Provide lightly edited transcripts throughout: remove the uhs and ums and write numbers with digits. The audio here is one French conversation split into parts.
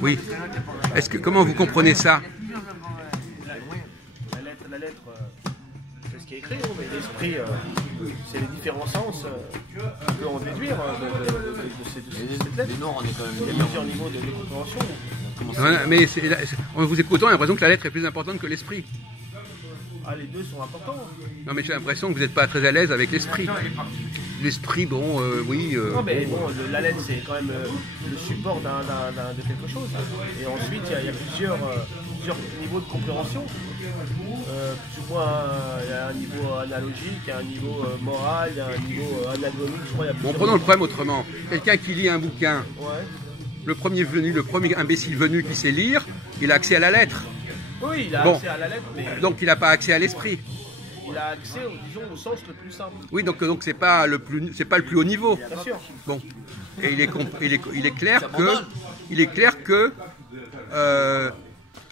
Oui. Est-ce que comment vous comprenez ça? La lettre, c'est ce qui est écrit, mais l'esprit, c'est les différents sens qu'on peut en déduire de cette lettre. Mais non, on est quand même. Il y a plusieurs niveaux de compréhension. Voilà, mais en vous écoutant, on a l'impression que la lettre est plus importante que l'esprit. Ah, les deux sont importants. Non, mais j'ai l'impression que vous n'êtes pas très à l'aise avec l'esprit. L'esprit, bon, oui. Non, mais bon, la lettre, c'est quand même le support de quelque chose. Et ensuite, il y a plusieurs niveaux de compréhension. Plus ou moins, il y a un niveau analogique, il y a un niveau moral, il y a un niveau anagonique, je crois. Bon, prenons le problème autrement. Quelqu'un qui lit un bouquin, Ouais. le premier imbécile venu qui sait lire, il a accès à la lettre. Oui, il a Bon. accès à la lettre, mais Donc il n'a pas accès à l'esprit. il a accès, disons, au sens le plus simple. Oui, donc c'est pas le plus haut niveau. Bien sûr. Bon, et il est clair que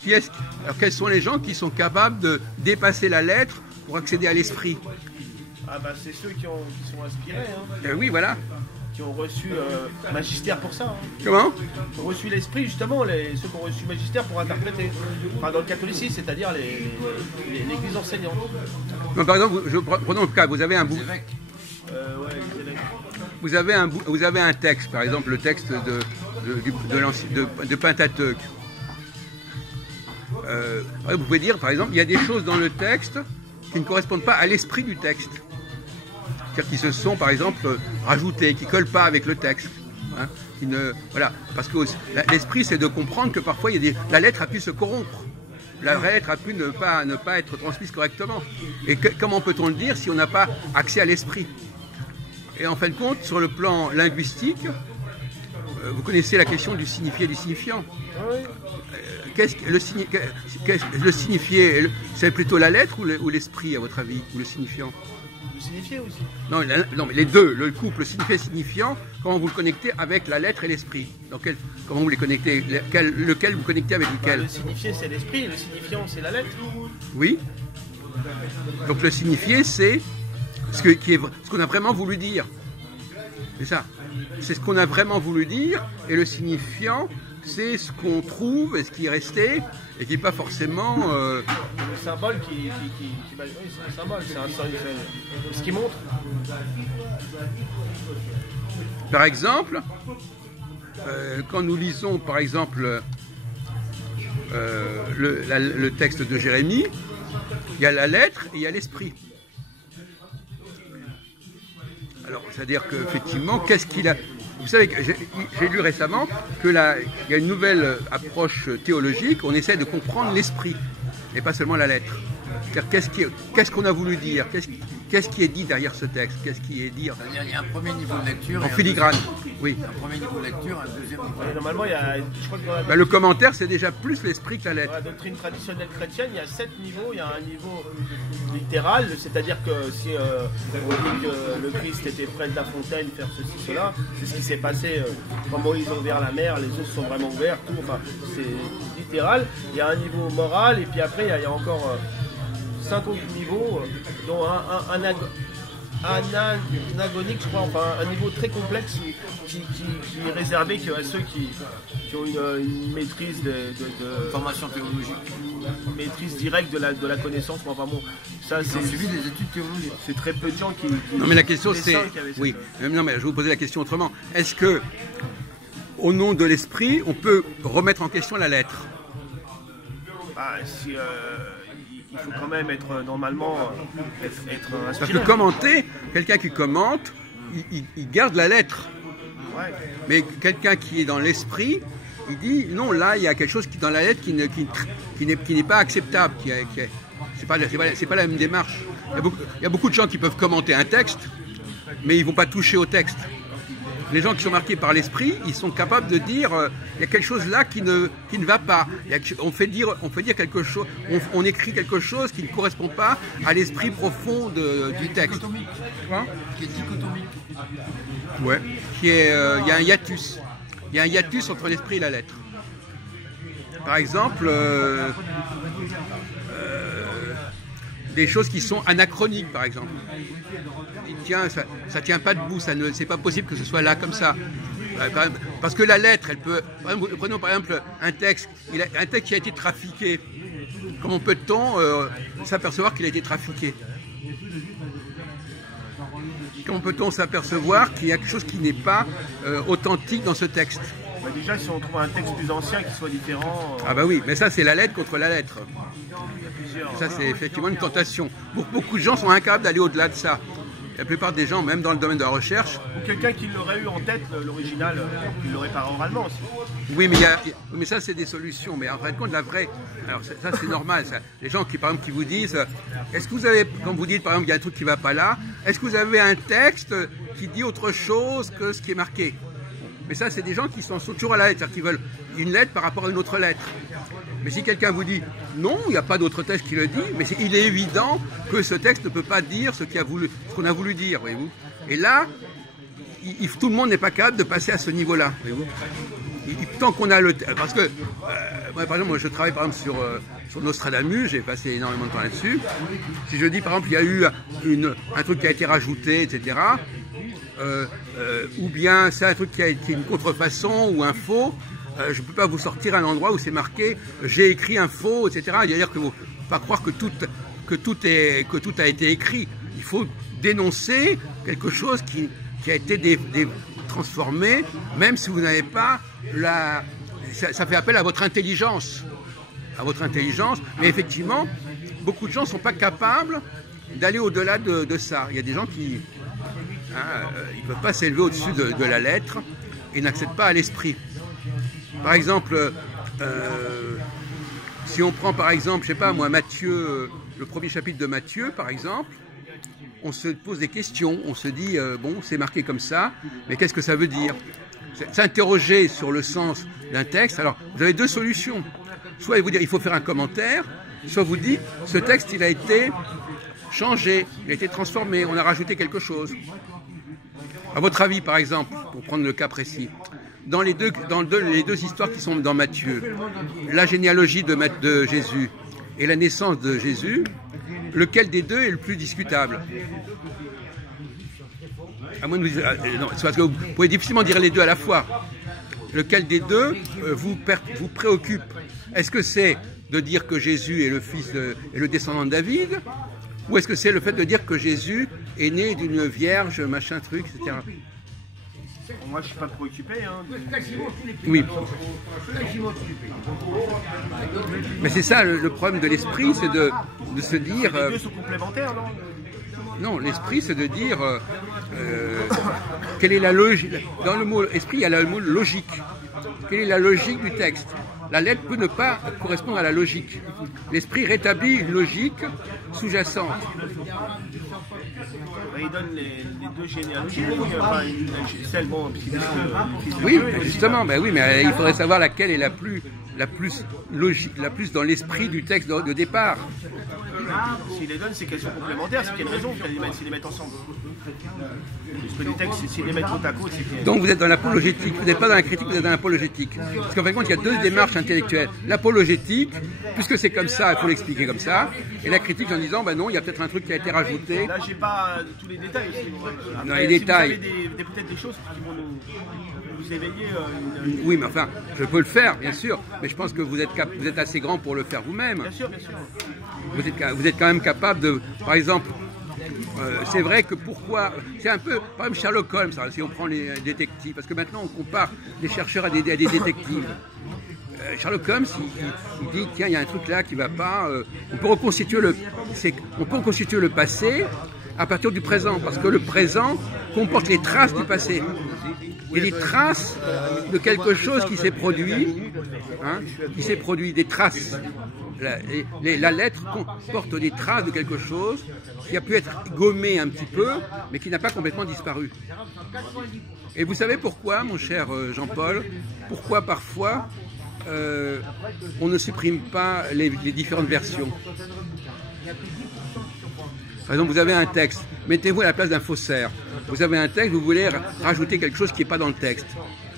alors quels sont les gens qui sont capables de dépasser la lettre pour accéder à l'esprit? Ah bah c'est ceux qui sont inspirés, hein, Oui, voilà. qui ont reçu magistère pour ça. Hein. Comment? Qui ont reçu l'esprit, justement, ceux qui ont reçu magistère pour interpréter. Enfin, dans le catholicisme, c'est-à-dire l'église enseignante. Donc, par exemple, prenons le cas, vous avez un bouquin. Ouais, les évêques. Vous avez un texte, par exemple le texte de Pentateuque. Vous pouvez dire, par exemple, il y a des choses dans le texte qui ne correspondent pas à l'esprit du texte. C'est-à-dire qui se sont, par exemple, rajoutées, qui ne collent pas avec le texte. Hein, voilà. Parce que l'esprit, c'est de comprendre que parfois, la lettre a pu se corrompre. La lettre a pu ne pas être transmise correctement. Et comment peut-on le dire si on n'a pas accès à l'esprit? Et en fin de compte, sur le plan linguistique, vous connaissez la question du signifié et du signifiant. Oui. Le signifié, c'est plutôt la lettre ou l'esprit, à votre avis, ou le signifiant? Le signifié aussi. Non, mais les deux, le couple signifié et signifiant, comment vous le connectez avec la lettre et l'esprit? Comment vous les connectez? Lequel vous connectez avec lequel? Le signifié, c'est l'esprit, le signifiant, c'est la lettre. Oui. Donc le signifié, c'est ce qu'on a vraiment voulu dire. C'est ça. C'est ce qu'on a vraiment voulu dire, et le signifiant, c'est ce qu'on trouve et ce qui est resté, et qui n'est pas forcément... Le symbole oui, c'est un symbole, c'est ce qui montre. Par exemple, quand nous lisons, par exemple, le texte de Jérémie, il y a la lettre et il y a l'esprit. Alors, c'est-à-dire qu'effectivement, qu'est-ce qu'il a... Vous savez que j'ai lu récemment qu'il y a une nouvelle approche théologique, on essaie de comprendre l'esprit, et pas seulement la lettre. C'est-à-dire qu'est-ce qu'on a voulu dire, qu'est-ce qui est dit derrière ce texte, qu'est-ce qui est dit... C'est-à-dire il y a un premier niveau de lecture. En filigrane, oui. Un premier niveau de lecture, un deuxième niveau de lecture. Normalement, il y a, je crois que dans Le commentaire, c'est déjà plus l'esprit que la lettre. la doctrine traditionnelle chrétienne, il y a 7 niveaux. Il y a un niveau littéral, c'est-à-dire que si on dit que le Christ était près de la fontaine, faire ceci, cela, c'est ce qui s'est passé quand Moïse a ouvert la mer, les eaux se sont vraiment ouvertes, tout, enfin, c'est littéral. Il y a un niveau moral, et puis après, il y a encore 5 autres niveaux, dont un anagonique, je crois, enfin un niveau très complexe qui est réservé à ceux qui ont une maîtrise de Formation théologique. une maîtrise directe de la connaissance. Enfin bon, ça Ils ont suivi des études théologiques. c'est très peu de gens qui Non, mais la question c'est... qui avaient ça. Oui, non, mais je vais vous poser la question autrement. Est-ce que, au nom de l'esprit, on peut remettre en question la lettre? Il faut quand même être normalement être Parce inspiré. que commenter, quelqu'un qui commente, il garde la lettre. Ouais. Mais quelqu'un qui est dans l'esprit, il dit non, là il y a quelque chose qui dans la lettre qui n'est pas acceptable, c'est pas la même démarche. Il y a beaucoup de gens qui peuvent commenter un texte, mais ils vont pas toucher au texte. Les gens qui sont marqués par l'esprit, ils sont capables de dire il y a quelque chose là qui ne va pas. On fait dire quelque chose, on écrit quelque chose qui ne correspond pas à l'esprit profond du texte. Quoi ? Qui est dichotomique. Ouais. Il y a un hiatus. Il y a un hiatus entre l'esprit et la lettre. Par exemple, des choses qui sont anachroniques, par exemple. Tiens, ça tient pas debout, c'est pas possible que ce soit là comme ça. Parce que la lettre, elle peut... Prenons par exemple un texte qui a été trafiqué. Comment peut-on s'apercevoir qu'il a été trafiqué? Comment peut-on s'apercevoir qu'il y a quelque chose qui n'est pas authentique dans ce texte? Déjà, si on trouve un texte plus ancien qui soit différent... Ah bah oui, mais ça c'est la lettre contre la lettre. Il y a plusieurs... Ça c'est effectivement une tentation. Beaucoup de gens sont incapables d'aller au-delà de ça. La plupart des gens, même dans le domaine de la recherche... Ou quelqu'un qui l'aurait eu en tête, l'original, qui l'aurait pas oralement aussi. Oui, mais ça c'est des solutions. Mais en fin de compte, la vraie... Alors ça c'est normal. Ça. Les gens qui, par exemple, qui vous disent... Est-ce que vous avez... Quand vous dites, par exemple, il y a un truc qui ne va pas là, est-ce que vous avez un texte qui dit autre chose que ce qui est marqué? Mais ça, c'est des gens qui sont toujours à la lettre, c'est-à-dire qu'ils veulent une lettre par rapport à une autre lettre. Mais si quelqu'un vous dit non, il n'y a pas d'autre texte qui le dit, mais il est évident que ce texte ne peut pas dire ce qu'on a voulu dire, voyez-vous. Et là, tout le monde n'est pas capable de passer à ce niveau-là, voyez-vous. Tant qu'on a le... Parce que, moi, par exemple, je travaille par exemple sur Nostradamus, j'ai passé énormément de temps là-dessus. Si je dis par exemple, il y a eu un truc qui a été rajouté, etc., ou bien c'est un truc qui a été une contrefaçon ou un faux, je ne peux pas vous sortir un endroit où c'est marqué j'ai écrit un faux, etc. C'est-à-dire que vous ne faut pas croire que tout a été écrit. Il faut dénoncer quelque chose qui a été transformé, même si vous n'avez pas la... Ça fait appel à votre intelligence. Mais effectivement, beaucoup de gens ne sont pas capables d'aller au-delà de ça. Il y a des gens qui... ils ne peuvent pas s'élever au-dessus de la lettre et n'accèdent pas à l'esprit. Par exemple, si on prend par exemple, je sais pas moi, Matthieu, le premier chapitre de Matthieu par exemple, on se pose des questions, on se dit, bon, c'est marqué comme ça, mais qu'est-ce que ça veut dire? S'interroger sur le sens d'un texte. Alors, vous avez deux solutions. Soit il vous dit, il faut faire un commentaire, soit vous dites, ce texte, il a été changé, il a été transformé, on a rajouté quelque chose. À votre avis, par exemple, pour prendre le cas précis, dans les deux histoires qui sont dans Matthieu, la généalogie de Jésus et la naissance de Jésus, lequel des deux est le plus discutable? À moins de vous dire, non, c'est parce que vous pouvez difficilement dire les deux à la fois. Lequel des deux vous préoccupe? Est-ce que c'est de dire que Jésus est le descendant de David? Ou est-ce que c'est le fait de dire que Jésus est né d'une vierge, machin truc, etc. Moi, je ne suis pas préoccupé. Hein, Oui. Mais c'est ça, le problème de l'esprit, c'est de se dire... Les deux sont complémentaires, non? Non, l'esprit, c'est de dire... quelle est la logique? Dans le mot esprit, il y a le mot logique. Quelle est la logique du texte? La lettre peut ne pas correspondre à la logique. L'esprit rétablit une logique sous-jacente. Il donne les deux généalogies, celle, bon, oui, justement, ben oui, mais il faudrait savoir laquelle est la plus logique, la plus dans l'esprit du texte de départ. S'il les donne, c'est qu'elles sont complémentaires, c'est qu'il y a une raison s'ils les mettent ensemble. L'esprit du texte, s'ils les mettent côte à côte, c'est qu'il y a... Donc vous êtes dans l'apologétique, vous n'êtes pas dans la critique, vous êtes dans l'apologétique. Parce qu'en fin de compte, il y a deux démarches intellectuelles. L'apologétique, puisque c'est comme ça, il faut l'expliquer comme ça, et la critique en disant, ben non, il y a peut-être un truc qui a été rajouté. Là, j'ai pas tous les détails aussi. Après, dans les détails. Vous avez peut-être des choses qui vont nous éveiller. Oui, mais enfin, je peux le faire, bien sûr, mais je pense que vous êtes assez grand pour le faire vous-même. Bien sûr, bien sûr. Vous êtes quand même capable de, par exemple, c'est vrai que pourquoi, c'est un peu, par exemple Sherlock Holmes, si on prend les détectives, parce que maintenant on compare les chercheurs à des détectives. Sherlock Holmes, il dit, tiens, il y a un truc là qui va pas, on peut reconstituer le passé à partir du présent, parce que le présent comporte les traces du passé. Et les traces de quelque chose qui s'est produit, des traces. La lettre comporte des traces de quelque chose qui a pu être gommé un petit peu, mais qui n'a pas complètement disparu. Et vous savez pourquoi, mon cher Jean-Paul, pourquoi parfois on ne supprime pas les différentes versions? Par exemple, vous avez un texte, mettez-vous à la place d'un faussaire. Vous avez un texte, vous voulez rajouter quelque chose qui n'est pas dans le texte.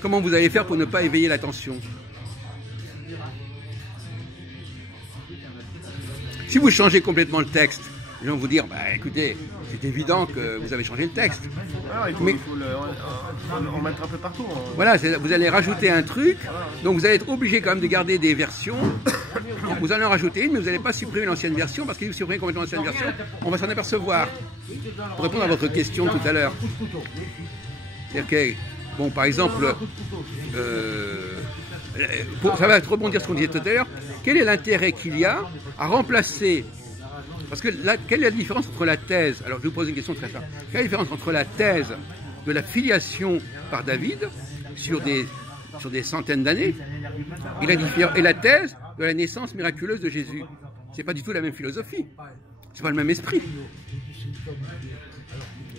Comment vous allez faire pour ne pas éveiller l'attention? Si vous changez complètement le texte, les gens vont vous dire, bah écoutez, c'est évident que vous avez changé le texte. Alors, il faut, Mais- il faut en mettre un peu partout. Hein. Voilà, vous allez rajouter un truc, donc vous allez être obligé quand même de garder des versions. Donc vous allez en rajouter une, mais vous n'allez pas supprimer l'ancienne version, parce que si vous supprimez complètement l'ancienne version, on va s'en apercevoir. Pour répondre à votre question tout à l'heure. C'est-à-dire que, bon, par exemple, ça va rebondir sur ce qu'on disait tout à l'heure, quel est l'intérêt qu'il y a à remplacer, parce que là, quelle est la différence entre la thèse, alors je vais vous poser une question très simple, quelle est la différence entre la thèse de la filiation par David sur des centaines d'années et la thèse de la naissance miraculeuse de Jésus? C'est pas du tout la même philosophie, c'est pas le même esprit.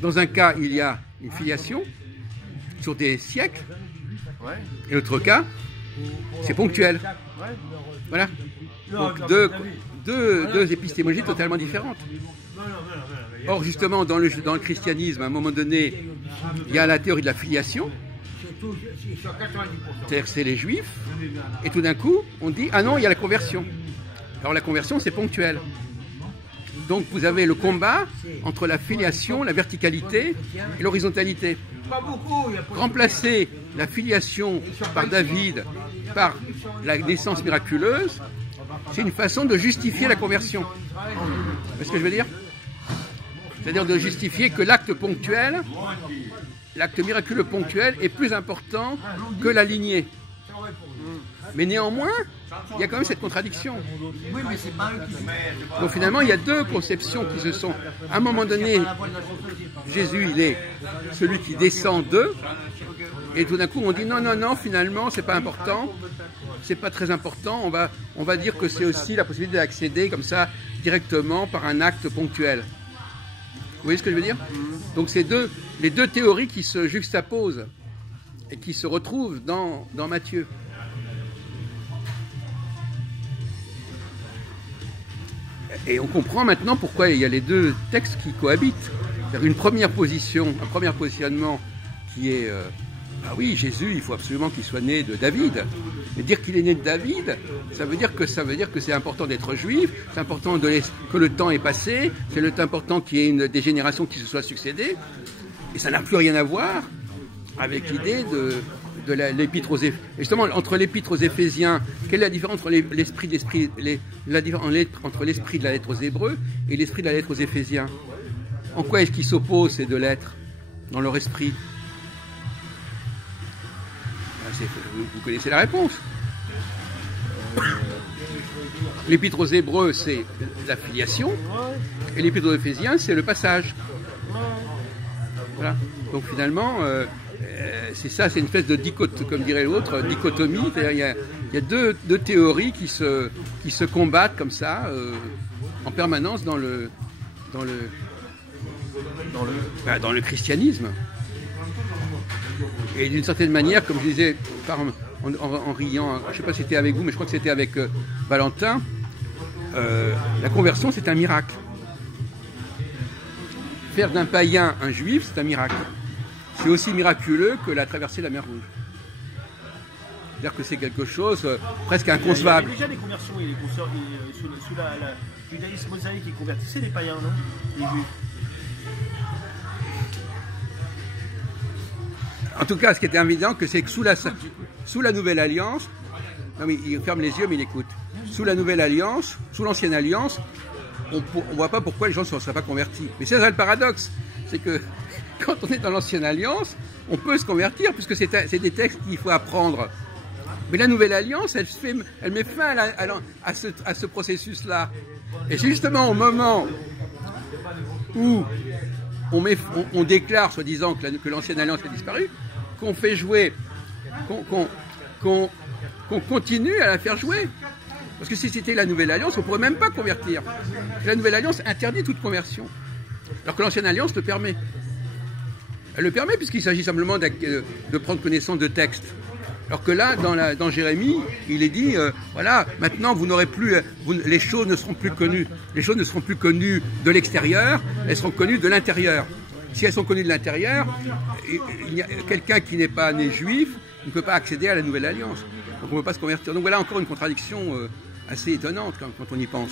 Dans un cas, il y a une filiation sur des siècles, Ouais. et l'autre cas, c'est ponctuel. Ouais. Voilà. Donc deux épistémologies totalement différentes. Or, justement, dans le christianisme, à un moment donné, il y a la théorie de la filiation, c'est-à-dire que c'est les juifs, et tout d'un coup, on dit, ah non, il y a la conversion. Alors la conversion, c'est ponctuel. Donc vous avez le combat entre la filiation, la verticalité et l'horizontalité. Remplacer la filiation par David par la naissance miraculeuse, c'est une façon de justifier la conversion. Vous voyez ce que je veux dire? C'est-à-dire de justifier que l'acte ponctuel, l'acte miraculeux ponctuel est plus important que la lignée. Mais néanmoins, il y a quand même cette contradiction. Oui, mais c'est pas eux qui... Donc finalement, il y a deux conceptions qui se sont... À un moment donné, Jésus, il est celui qui descend d'eux, et tout d'un coup, on dit non, non, non, finalement, c'est pas important, c'est pas très important, on va dire que c'est aussi la possibilité d'accéder comme ça, directement, par un acte ponctuel. Vous voyez ce que je veux dire? Donc c'est les deux théories qui se juxtaposent, et qui se retrouvent dans Matthieu. Et on comprend maintenant pourquoi il y a les deux textes qui cohabitent. C'est-à-dire un premier positionnement qui est ah oui, Jésus, il faut absolument qu'il soit né de David. Mais dire qu'il est né de David, ça veut dire que c'est important d'être juif, c'est important que le temps est passé, c'est important qu'il y ait des générations qui se soient succédées, et ça n'a plus rien à voir avec l'idée de l'épître aux Éphésiens. Et justement, entre l'épître aux Éphésiens, quelle est la différence entre l'esprit de la lettre aux Hébreux et l'esprit de la lettre aux Éphésiens? En quoi est-ce qu'ils s'opposent, ces deux lettres, dans leur esprit? Vous connaissez la réponse. L'épître aux Hébreux, c'est la filiation, et l'épître aux Éphésiens, c'est le passage. Voilà. Donc finalement, c'est ça, c'est une espèce de dichotomie, comme dirait l'autre, dichotomie. C'est-à-dire, il y a deux théories qui se combattent comme ça, en permanence dans le christianisme. Et d'une certaine manière, comme je disais en riant, je ne sais pas si c'était avec vous, mais je crois que c'était avec Valentin, la conversion, c'est un miracle. Faire d'un païen un juif, c'est un miracle. C'est aussi miraculeux que la traversée de la mer Rouge. C'est-à-dire que c'est quelque chose presque inconcevable. Il y avait déjà des conversions, sous la judaïsme mosaïque, ils convertissaient les païens, non? Les juifs. En tout cas, ce qui était évident, c'est que sous la Nouvelle Alliance, non mais il ferme les yeux, mais il écoute. Sous la Nouvelle Alliance, sous l'Ancienne Alliance, on ne voit pas pourquoi les gens ne seraient pas convertis. Mais c'est ça le paradoxe, c'est que quand on est dans l'Ancienne Alliance, on peut se convertir, puisque c'est des textes qu'il faut apprendre. Mais la Nouvelle Alliance, elle met fin à ce processus-là. Et c'est justement au moment où on déclare, soi-disant, que l'Ancienne Alliance a disparu, qu'on fait jouer, qu'on continue à la faire jouer. Parce que si c'était la Nouvelle Alliance, on ne pourrait même pas convertir. La Nouvelle Alliance interdit toute conversion. Alors que l'Ancienne Alliance le permet. Elle le permet puisqu'il s'agit simplement de prendre connaissance de textes. Alors que là, dans Jérémie, il est dit, voilà, maintenant vous n'aurez plus, les choses ne seront plus connues. Les choses ne seront plus connues de l'extérieur, elles seront connues de l'intérieur. Si elles sont connues de l'intérieur, quelqu'un qui n'est pas né juif ne peut pas accéder à la Nouvelle Alliance. Donc on ne peut pas se convertir. Donc voilà encore une contradiction assez étonnante quand on y pense.